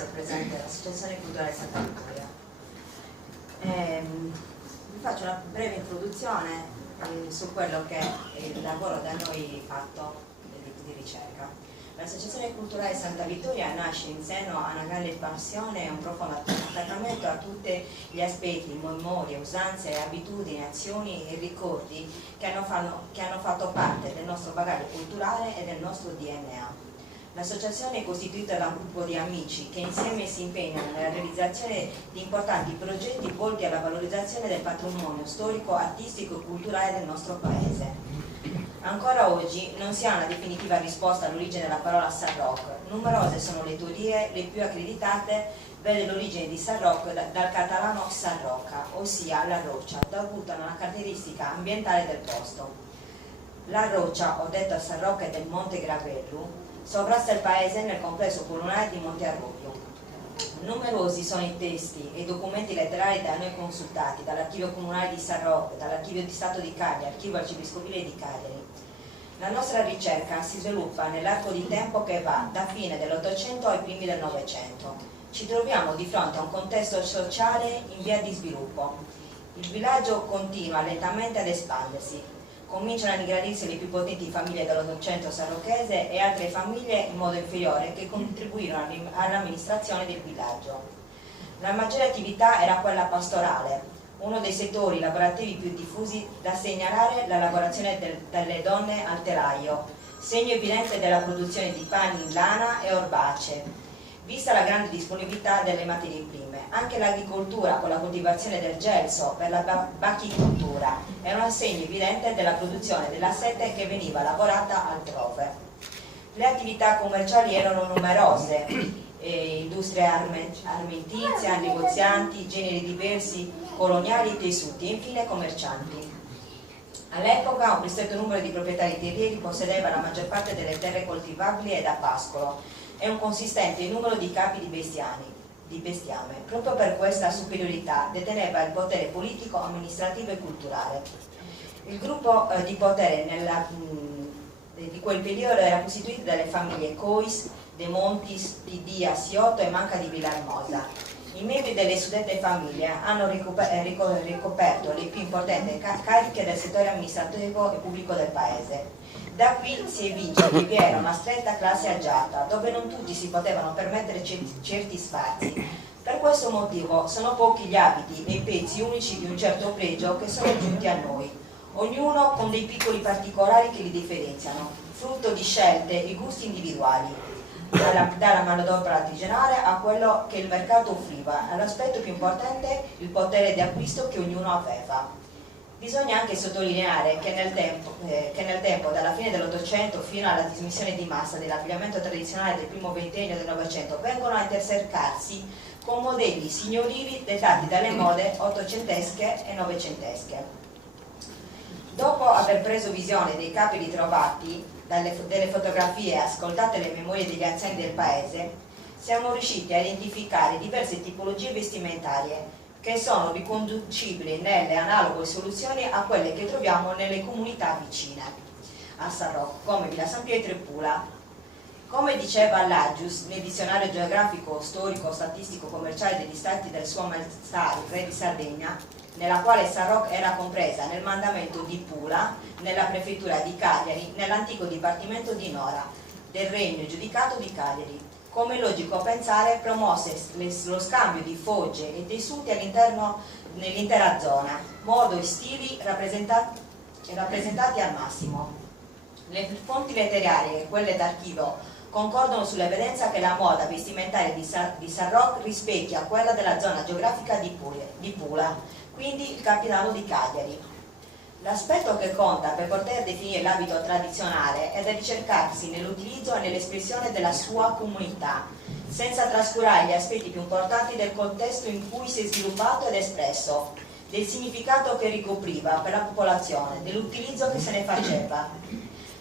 è presente l'Associazione Culturale Santa Vittoria. Vi faccio una breve introduzione su quello che è il lavoro da noi fatto di ricerca. L'Associazione Culturale Santa Vittoria nasce in seno a una grande passione e un profondo attaccamento a tutti gli aspetti, memorie, usanze, abitudini, azioni e ricordi che hanno fatto parte del nostro bagaglio culturale e del nostro DNA. L'associazione è costituita da un gruppo di amici che insieme si impegnano nella realizzazione di importanti progetti volti alla valorizzazione del patrimonio storico, artistico e culturale del nostro paese. Ancora oggi non si ha una definitiva risposta all'origine della parola Sarroc. Numerose sono le teorie, le più accreditate vede l'origine di Sarroc dal catalano Sarroca, ossia la roccia, dovuta a una caratteristica ambientale del posto. La roccia, o detta Sarroca del Monte Gravellu, sovrasta il paese nel complesso comunale di Monte Arroglio. Numerosi sono i testi e i documenti letterari da noi consultati dall'Archivio Comunale di Sarroc, dall'Archivio di Stato di Cagliari, Archivio Arcivescovile di Cagliari. La nostra ricerca si sviluppa nell'arco di tempo che va da fine dell'Ottocento ai primi del Novecento. Ci troviamo di fronte a un contesto sociale in via di sviluppo. Il villaggio continua lentamente ad espandersi. Cominciano a ingrandirsi le più potenti famiglie dell'Ottocento sarrochese e altre famiglie in modo inferiore che contribuirono all'amministrazione del villaggio. La maggiore attività era quella pastorale, uno dei settori lavorativi più diffusi da segnalare la lavorazione delle donne al telaio, segno evidente della produzione di panni in lana e orbacee. Vista la grande disponibilità delle materie prime, anche l'agricoltura con la coltivazione del gelso per la bachicoltura è un segno evidente della produzione della sete che veniva lavorata altrove. Le attività commerciali erano numerose, industrie armentizia, negozianti, generi diversi, coloniali, tessuti e infine commercianti. All'epoca un ristretto numero di proprietari terrieri possedeva la maggior parte delle terre coltivabili e da pascolo e un consistente numero di capi di bestiame. Proprio per questa superiorità deteneva il potere politico, amministrativo e culturale. Il gruppo di potere di quel periodo era costituito dalle famiglie Cois, De Montis, di Dias, Siotto e Manca di Villahermosa. I membri delle suddette famiglie hanno ricoperto le più importanti cariche del settore amministrativo e pubblico del paese. Da qui si evince che vi era una stretta classe agiata, dove non tutti si potevano permettere certi spazi. Per questo motivo sono pochi gli abiti e i pezzi unici di un certo pregio che sono giunti a noi, ognuno con dei piccoli particolari che li differenziano, frutto di scelte e gusti individuali. Dalla manodopera artigianale a quello che il mercato offriva, all'aspetto più importante il potere di acquisto che ognuno aveva. Bisogna anche sottolineare che nel tempo, dalla fine dell'Ottocento fino alla dismissione di massa dell'abbigliamento tradizionale del primo ventennio del Novecento, vengono a intersecarsi con modelli signorili dettati dalle mode ottocentesche e novecentesche. Dopo aver preso visione dei capi ritrovati, delle fotografie e ascoltate le memorie degli anziani del paese, siamo riusciti a identificare diverse tipologie vestimentarie che sono riconducibili nelle analoghe soluzioni a quelle che troviamo nelle comunità vicine a Sarroc, come Villa San Pietro e Pula. Come diceva Lagius nel dizionario geografico, storico, statistico, commerciale degli stati del Sua Maestà, il Re di Sardegna, nella quale Sarroc era compresa nel mandamento di Pula, nella prefettura di Cagliari, nell'antico dipartimento di Nora, del regno giudicato di Cagliari. Come è logico pensare, promosse lo scambio di fogge e tessuti nell'intera zona, modo e stili rappresentati al massimo. Le fonti letterarie e quelle d'archivio concordano sull'evidenza che la moda vestimentale di Sarroc rispecchia quella della zona geografica di Pula, quindi il capitano di Cagliari. L'aspetto che conta per poter definire l'abito tradizionale è da ricercarsi nell'utilizzo e nell'espressione della sua comunità, senza trascurare gli aspetti più importanti del contesto in cui si è sviluppato ed espresso, del significato che ricopriva per la popolazione, dell'utilizzo che se ne faceva.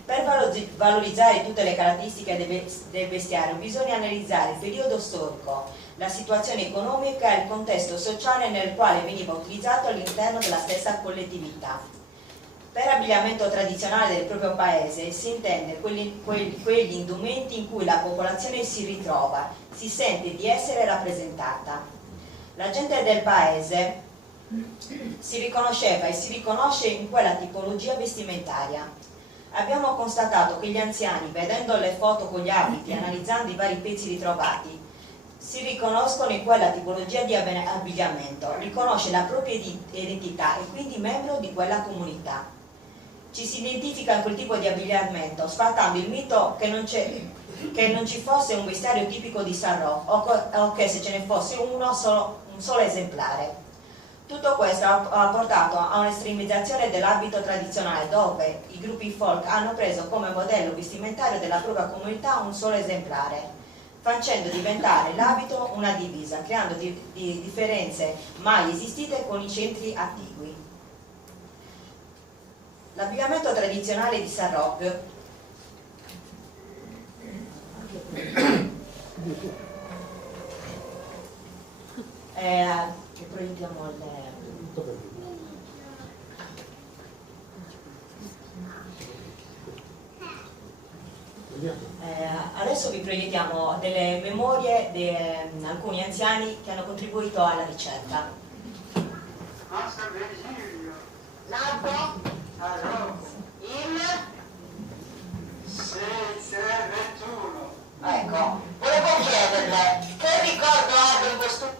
Per valorizzare tutte le caratteristiche del bestiario bisogna analizzare il periodo storico, la situazione economica e il contesto sociale nel quale veniva utilizzato all'interno della stessa collettività. Per abbigliamento tradizionale del proprio paese si intende quegli indumenti in cui la popolazione si ritrova, si sente di essere rappresentata. La gente del paese si riconosceva e si riconosce in quella tipologia vestimentaria. Abbiamo constatato che gli anziani, vedendo le foto con gli abiti, analizzando i vari pezzi ritrovati, si riconoscono in quella tipologia di abbigliamento, riconosce la propria identità e quindi membro di quella comunità. Ci si identifica in quel tipo di abbigliamento, sfatando il mito che non ci fosse un vestiario tipico di San Roque o che se ce ne fosse un solo esemplare. Tutto questo ha portato a un'estremizzazione dell'abito tradizionale, dove i gruppi folk hanno preso come modello vestimentario della propria comunità un solo esemplare, facendo diventare l'abito una divisa, creando differenze mai esistite con i centri attigui. L'abbigliamento tradizionale di San Roque che proiettiamo adesso vi proiettiamo delle memorie di alcuni anziani che hanno contribuito alla ricerca. Nato il 621. Ecco, volevo chiederle che ricordo ha del costume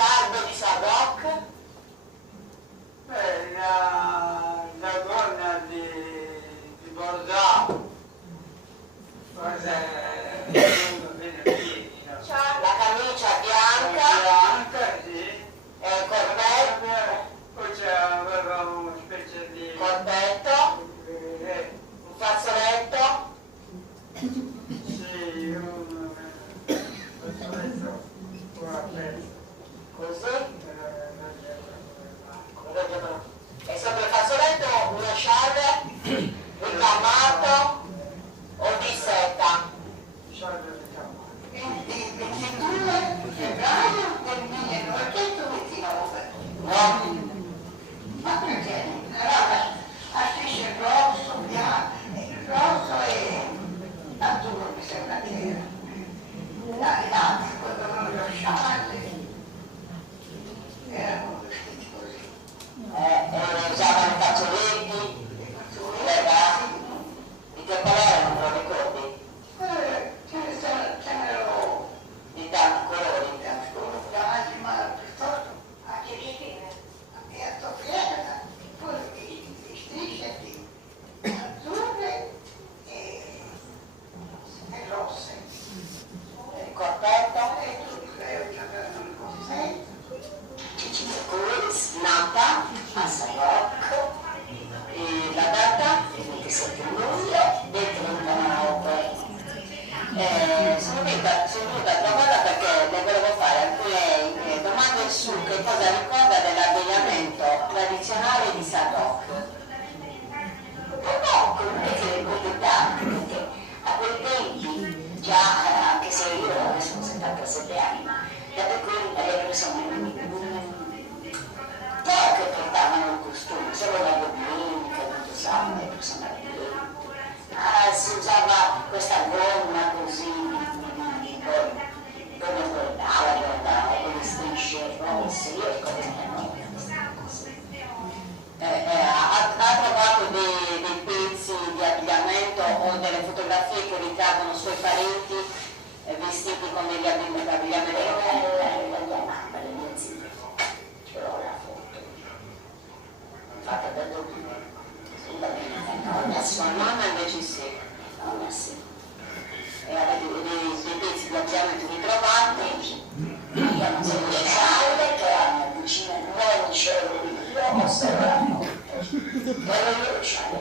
sardo di San Roque? La donna di Bordeaux. La camicia bianca, sì. e il corpetto, Poi aveva una specie di corpetto, un fazzoletto, sì, un fazzoletto, una pezza. così, e sopra il fazzoletto uno scialle, un cammato o di seta. Scialle di campo. Il 22 febbraio del 1929. No? Ma perché? Allora, strisce rosso, bianco, rosso e azzurro mi sembra che era. L'altro, quello lo scialle, erano vestiti così. Usavano fazzoletti, di che colore non lo ricordi? Ce n'erano Di tanti colori. ma piuttosto anche le stine, e a soffiata, poi le strisce di azzurre e rosse. Il corpetto, E tutte avevano il corsetto. nata a San Roque, e la data il 27 luglio del 39. Sono venuta a trovarla perché le volevo fare alcune domande su che cosa ricorda dell'abbigliamento tradizionale di San Roque. No, invece ricordo tanto, perché a quei tempi, già anche se io sono 77 anni, da piccolina le persone poche portavano il costume, solo la bambini che non usavano le persone adulti. Si usava questa gonna così, come guardava, con le strisce rosse, io ricordo che non Ha trovato dei pezzi di abbigliamento o delle fotografie che ritratano suoi parenti vestiti con degli abbigliamenti? le mie zie, ce l'ho la foto, fatta da doppio, La sua nonna invece sì. nonna sì. E avete dei pezzi di abbigliamento ritrovati? Abbiamo delle scialle che hanno vicino non c'ero io, osservavo. Quello io le scialle.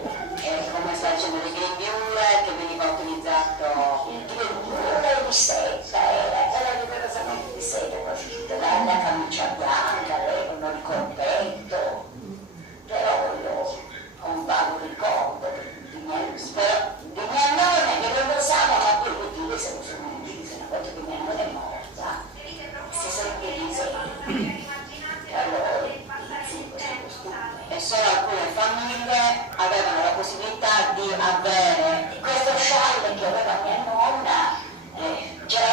Come sta dicendo le grembiule che veniva utilizzato? Il grembiule di seta, era rigorosamente di seta, quasi tutta la camicia bianca, avevano il corpetto, però io ho un vago ricordo di mia nonna che non lo sa, ma poi vuol dire se non sono in divisa, una volta che mia nonna è morta, si sono in divisa, e allora sì, questo costume. E solo alcune famiglie avevano la possibilità di avere Questo scialle che aveva mia nonna, c'era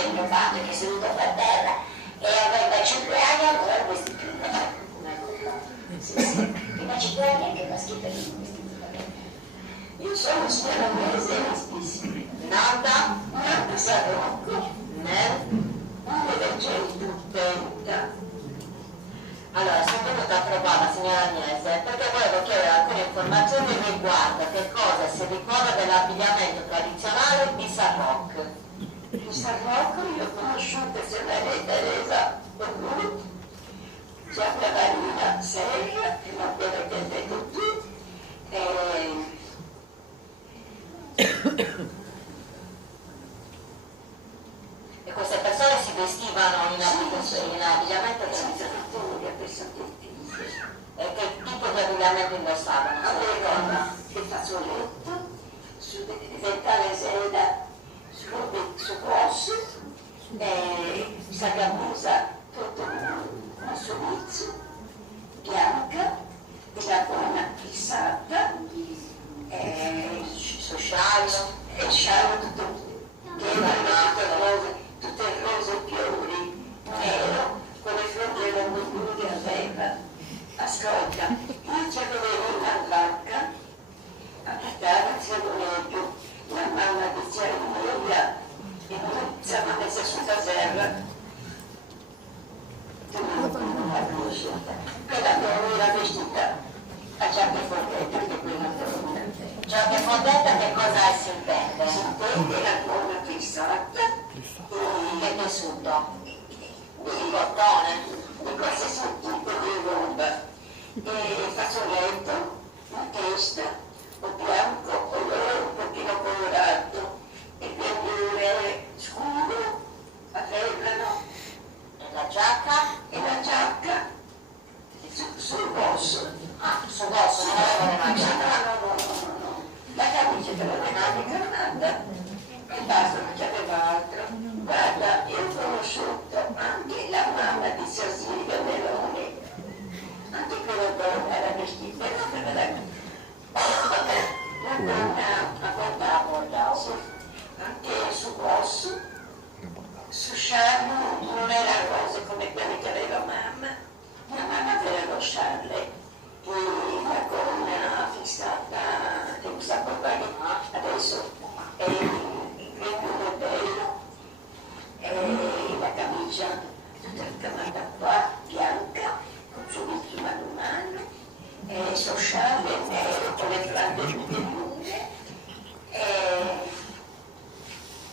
c'è mio padre che è seduto per terra e aveva 5 anni ancora il vestitino. Sì, sì, fino a 5 anni anche la schietta di un vestitino. Io sono speramente nata a San Rocco nel 1980. Allora, sono venuta a trovare la signora Agnese perché volevo chiedere alcune informazioni riguardo che cosa si ricorda dell'abbigliamento tradizionale di San Rocco. Di San Rocco io ho conosciuto sia Maria Teresa Borru, sia Cavalina Seria, che non quello che hai detto tu, e queste persone si vestivano in abbigliamento tradizionale. E che tipo di abbigliamento indossavano? Avevano il fazzoletto, su diventare sera, su grosso, sagamusa, tutto un sorriso, bianca, la buona fissata, su sciallo, e sciallo tutto, che erano tutte rose fiori, nero, con le fronte lunghe che aveva. Ascolta, io c'avevo una vacca a casa, c'avevo la mamma di Cernoia e noi ci aveva messa su caserra. Tu non la conosciuta. Quella donna era vestita a giacca fondetta, che quella donna. Giacca fondetta che cosa si intende? Si intende la donna fissata e tessuto. Di bottone, di qualsiasi tipo di roba. E il fazzoletto, la testa, o bianco, o un pochino colorato, e verdure scuro, avevano la giacca sul bosso. Ah, sul bosso, non avevano una giacca? No. La camicia della granata e basta, non c'aveva altro. Guarda, io ho conosciuto anche la mamma di Sir Silvio Meloni. Anche quella donna era vestita, la donna abbordava anche su grosso, su sciarlo, non era rose come quelle che aveva mamma aveva lo sciarle, e la gonna fissata, che usava adesso è il bello, e la camicia tutta ricamata qua, bianca, subito mano e sociale con le grandi lunghe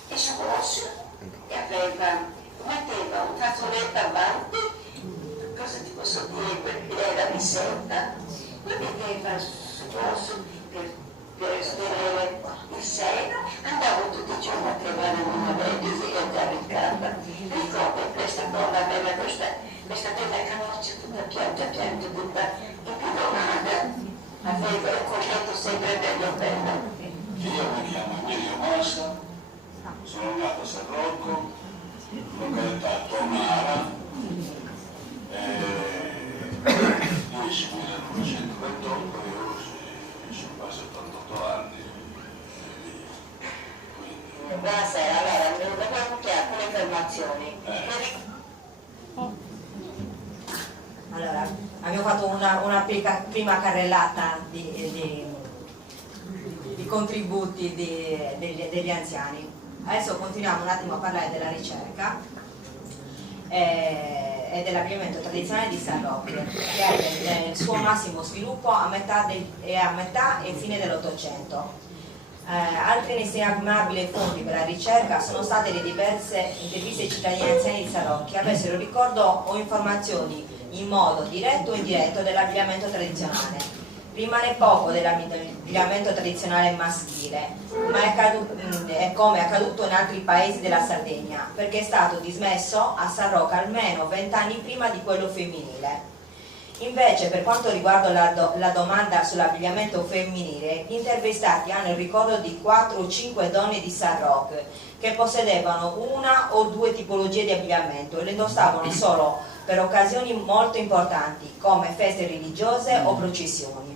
e su grosso e metteva un fazzoletto avanti, cosa ti posso dire, era di seta, lo metteva su grosso per tenere il seno, andavo tutti i giorni a trovare una bella caricata. Ricordo che questa donna aveva questa bella camicia tutta pianta, tutta impilonata, aveva il colletto sempre bello. Io mi chiamo Emilio Massa, sono nato a San Rocco, località Tonara, io sono nel 1928, io sono quasi 88 anni. Buonasera, allora mi volevo chiedere alcune informazioni. Allora, abbiamo fatto una prima carrellata di contributi degli anziani. Adesso continuiamo un attimo a parlare della ricerca e dell'abbigliamento tradizionale di San Rocco, che è nel suo massimo sviluppo a metà e fine dell'Ottocento. Altre inestimabili fonti per la ricerca sono state le diverse interviste ai cittadini anziani di San Rocco che avessero ricordo o informazioni in modo diretto o indiretto dell'abbigliamento tradizionale. Rimane poco dell'abbigliamento tradizionale maschile, ma è come è accaduto in altri paesi della Sardegna, perché è stato dismesso a San Rocco almeno 20 anni prima di quello femminile. Invece, per quanto riguarda la domanda sull'abbigliamento femminile, gli intervistati hanno il ricordo di 4 o 5 donne di San Rocco che possedevano una o due tipologie di abbigliamento e le indossavano solo per occasioni molto importanti come feste religiose o processioni.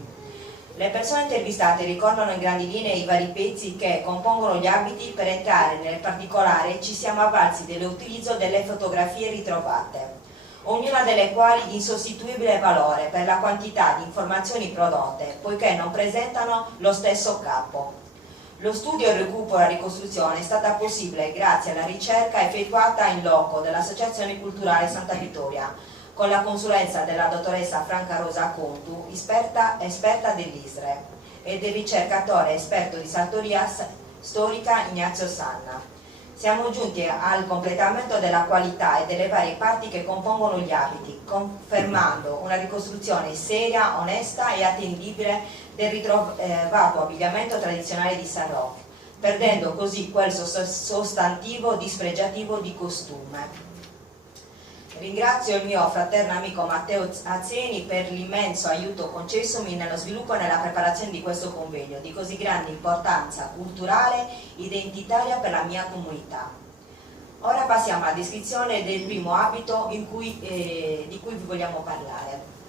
Le persone intervistate ricordano in grandi linee i vari pezzi che compongono gli abiti. Per entrare nel particolare ci siamo avvalsi dell'utilizzo delle fotografie ritrovate, ognuna delle quali di insostituibile valore per la quantità di informazioni prodotte, poiché non presentano lo stesso capo. Lo studio, il recupero e la ricostruzione è stata possibile grazie alla ricerca effettuata in loco dall'Associazione Culturale Santa Vittoria, con la consulenza della dottoressa Franca Rosa Contu, esperta dell'ISRE, e del ricercatore esperto di sartoria storica Ignazio Sanna. Siamo giunti al completamento della qualità e delle varie parti che compongono gli abiti, confermando una ricostruzione seria, onesta e attendibile del ritrovato abbigliamento tradizionale di San Roque, perdendo così quel sostantivo dispregiativo di costume. Ringrazio il mio fraterno amico Matteo Azzeni per l'immenso aiuto concessomi nello sviluppo e nella preparazione di questo convegno di così grande importanza culturale e identitaria per la mia comunità. Ora passiamo alla descrizione del primo abito di cui vi vogliamo parlare.